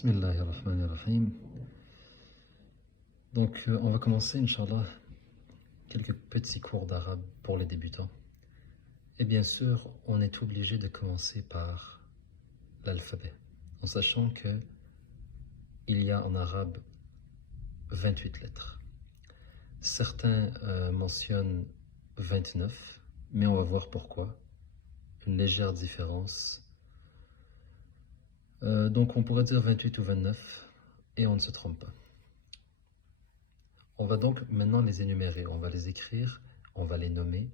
Bismillahirrahmanirrahim. Donc, on va commencer, Inch'Allah, quelques petits cours d'arabe pour les débutants. Et bien sûr, on est obligé de commencer par l'alphabet, en sachant que il y a en arabe 28 lettres. Certains mentionnent 29, mais on va voir pourquoi. Une légère différence. Donc, on pourrait dire 28 ou 29, et on ne se trompe pas. On va donc maintenant les énumérer, on va les écrire, on va les nommer,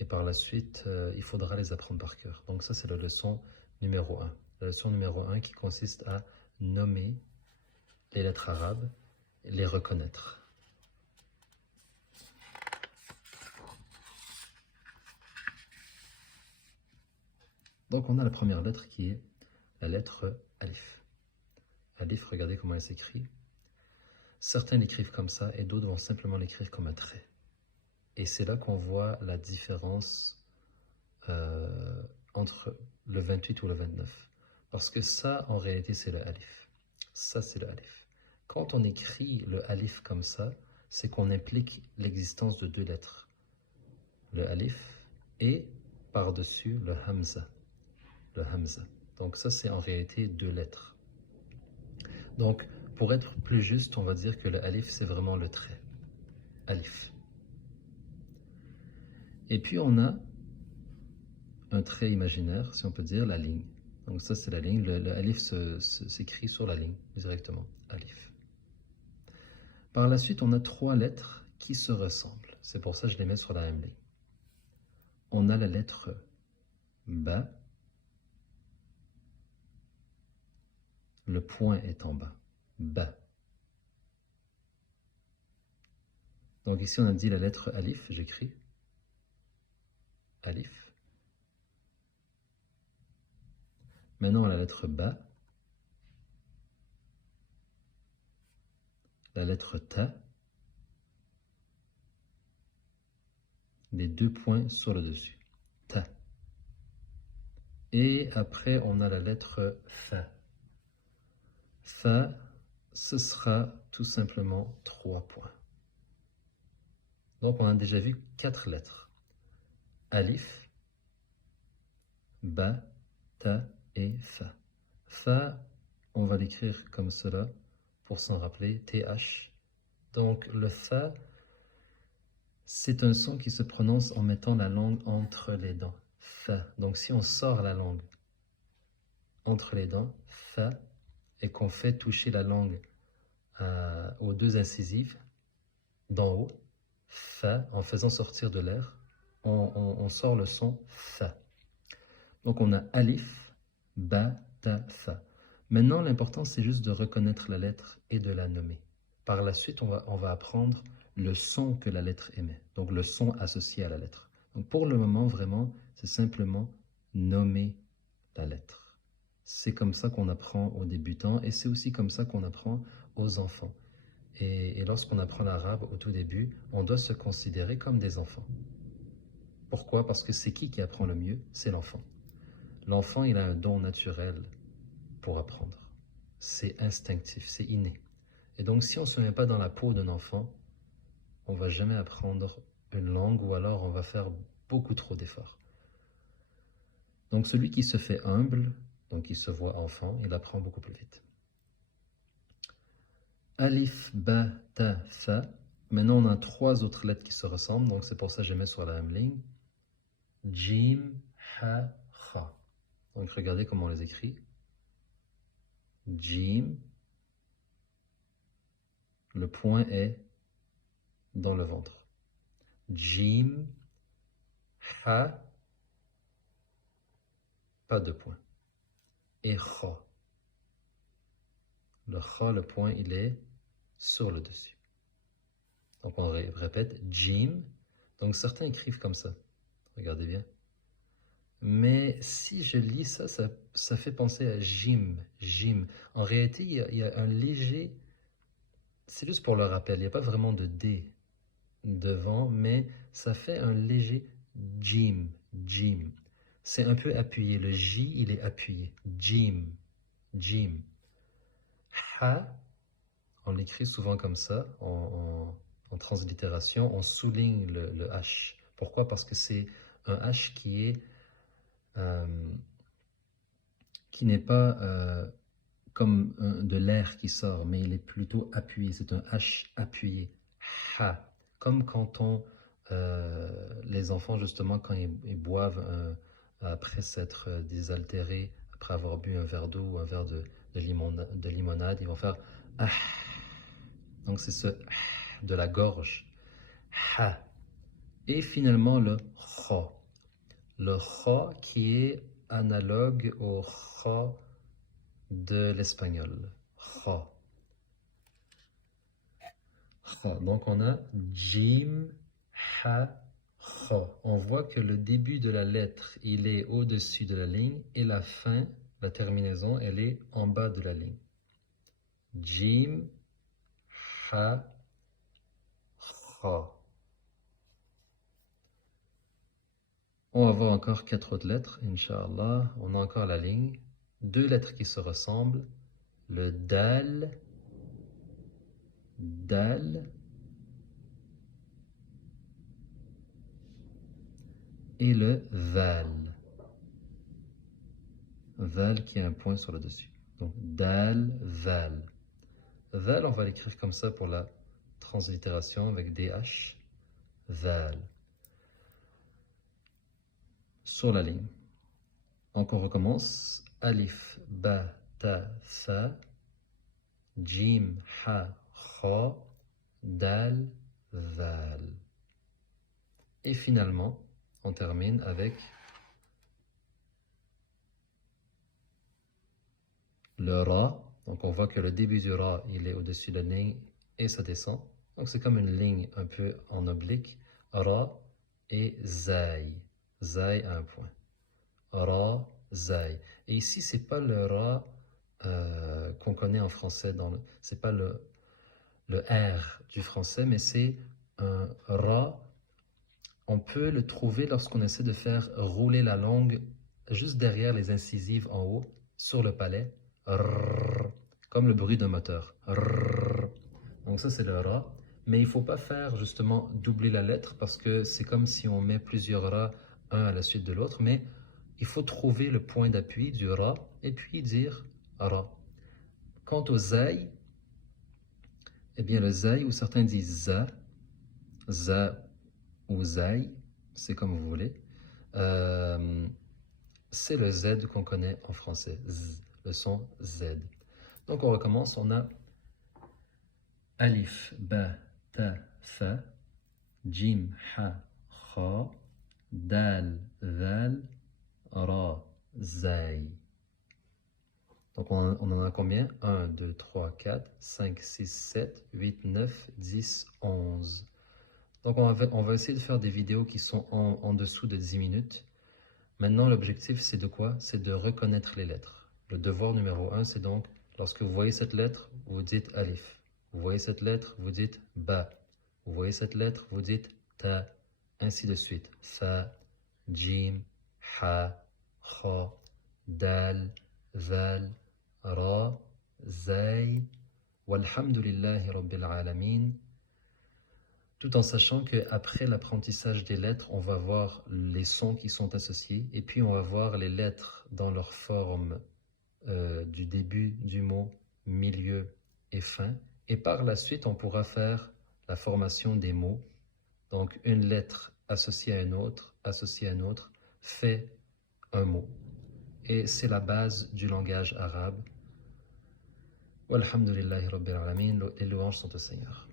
et par la suite, il faudra les apprendre par cœur. Donc ça, c'est la leçon numéro 1. La leçon numéro 1 qui consiste à nommer les lettres arabes, et les reconnaître. Donc on a la première lettre qui est la lettre Alif. Alif, regardez comment elle s'écrit. Certains l'écrivent comme ça et d'autres vont simplement l'écrire comme un trait. Et c'est là qu'on voit la différence entre le 28 ou le 29. Parce que ça, en réalité, c'est le alif. Ça, c'est le alif. Quand on écrit le alif comme ça, c'est qu'on implique l'existence de deux lettres. Le alif et par-dessus le hamza. Le hamza. Donc ça, c'est en réalité deux lettres. Donc, pour être plus juste, on va dire que le alif, c'est vraiment le trait. Alif. Et puis, on a un trait imaginaire, si on peut dire, la ligne. Donc ça, c'est la ligne. Le alif s'écrit sur la ligne, directement. Alif. Par la suite, on a trois lettres qui se ressemblent. C'est pour ça que je les mets sur la même ligne. On a la lettre Ba. Le point est en bas. Ba. Donc ici, on a dit la lettre Alif. J'écris Alif. Maintenant, la lettre Ba. La lettre Ta. Les deux points sur le dessus. Ta. Et après, on a la lettre Fa. Fa, ce sera tout simplement 3 points. Donc, on a déjà vu 4 lettres. Alif, Ba, Ta et Fa. Fa, on va l'écrire comme cela pour s'en rappeler, TH. Donc, le Fa, c'est un son qui se prononce en mettant la langue entre les dents. Fa. Donc, si on sort la langue entre les dents, Fa, et qu'on fait toucher la langue aux deux incisives d'en haut, Fa, en faisant sortir de l'air, on sort le son Fa. Donc on a Alif, Ba, Ta, Fa. Maintenant, l'important, c'est juste de reconnaître la lettre et de la nommer. Par la suite, on va apprendre le son que la lettre émet, donc le son associé à la lettre. Donc pour le moment, vraiment, c'est simplement nommer la lettre. C'est comme ça qu'on apprend aux débutants et c'est aussi comme ça qu'on apprend aux enfants. Et lorsqu'on apprend l'arabe au tout début, on doit se considérer comme des enfants. Pourquoi? Parce que c'est qui apprend le mieux? C'est l'enfant. L'enfant, il a un don naturel pour apprendre. C'est instinctif, c'est inné. Et donc, si on ne se met pas dans la peau d'un enfant, on ne va jamais apprendre une langue ou alors on va faire beaucoup trop d'efforts. Donc, celui qui se fait humble, donc qui se voit enfant, il apprend beaucoup plus vite. Alif, Ba, Ta, Fa. Maintenant, on a 3 autres lettres qui se ressemblent, donc c'est pour ça que je mets sur la même ligne. Jim, Ha, Kha. Donc, regardez comment on les écrit. Jim. Le point est dans le ventre. Jim, Ha, pas de point. Et Kha. Le Kha, le point, il est sur le dessus. Donc, on répète Jim. Donc, certains écrivent comme ça. Regardez bien. Mais si je lis ça, ça fait penser à Jim. Jim. En réalité, il y a un léger... C'est juste pour le rappel. Il n'y a pas vraiment de D devant, mais ça fait un léger Jim. Jim. C'est un peu appuyé. Le J, il est appuyé. Jim. Jim. ha, on l'écrit souvent comme ça, en translittération, on souligne le H. Pourquoi? Parce que c'est un H qui n'est pas comme de l'air qui sort, mais il est plutôt appuyé. C'est un H appuyé. Ha. Comme quand les enfants, justement, quand ils boivent après s'être désaltérés, après avoir bu un verre d'eau ou un verre de limonade, ils vont faire ah. Donc c'est ce de la gorge. Ha. Et finalement le kha. Le kha qui est analogue au kha de l'espagnol. Kha. Kha. Donc on a jim, ha, kha. On voit que le début de la lettre, il est au-dessus de la ligne et la fin, la terminaison, elle est en bas de la ligne. Jim, ha, kha. On va voir encore 4 autres lettres, Inch'Allah. On a encore la ligne. 2 lettres qui se ressemblent. Le dal, dal, et le val. Val qui a un point sur le dessus. Donc dal, val. Val, on va l'écrire comme ça pour la translittération avec DH. Val. Sur la ligne. Donc on recommence. Alif, ba, ta, fa. Jim, ha, kha. Dal, val. Et finalement, on termine avec le ra. Donc on voit que le début du ra, il est au-dessus de la ligne et ça descend. Donc c'est comme une ligne un peu en oblique. Ra et zay. Zay à un point. Ra, zay. Et ici, c'est pas le ra qu'on connaît en français. C'est pas le R du français, mais c'est un ra. On peut le trouver lorsqu'on essaie de faire rouler la langue juste derrière les incisives en haut, sur le palais. Rrr, comme le bruit d'un moteur. Rrr. Donc ça, c'est le ra. Mais il ne faut pas faire justement doubler la lettre parce que c'est comme si on met plusieurs ra, un à la suite de l'autre. Mais il faut trouver le point d'appui du ra et puis dire ra. Quant au zay, eh bien le zay, ou certains disent za ou zay, c'est comme vous voulez. C'est le Z qu'on connaît en français, Z, le son Z. Donc on recommence, on a Alif, Ba, Ta, Fa, Jim, Ha, Kha, Dal, Val, Ra, Zay. Donc on en a combien? 1, 2, 3, 4, 5, 6, 7, 8, 9, 10, 11. Donc on va essayer de faire des vidéos qui sont en dessous de 10 minutes. Maintenant, l'objectif, c'est de quoi? C'est de reconnaître les lettres. Le devoir numéro 1, c'est donc, lorsque vous voyez cette lettre, vous dites alif. Vous voyez cette lettre, vous dites ba. Vous voyez cette lettre, vous dites ta. Ainsi de suite. Fa, jim, ha, kha, dal, val, ra, zay, walhamdulillahi rabbil alamin. Tout en sachant qu'après l'apprentissage des lettres, on va voir les sons qui sont associés, et puis on va voir les lettres dans leur forme du début du mot, milieu et fin. Et par la suite, on pourra faire la formation des mots. Donc une lettre associée à une autre, fait un mot. Et c'est la base du langage arabe. Walhamdulillahi rabbil alamin, les louanges sont au Seigneur.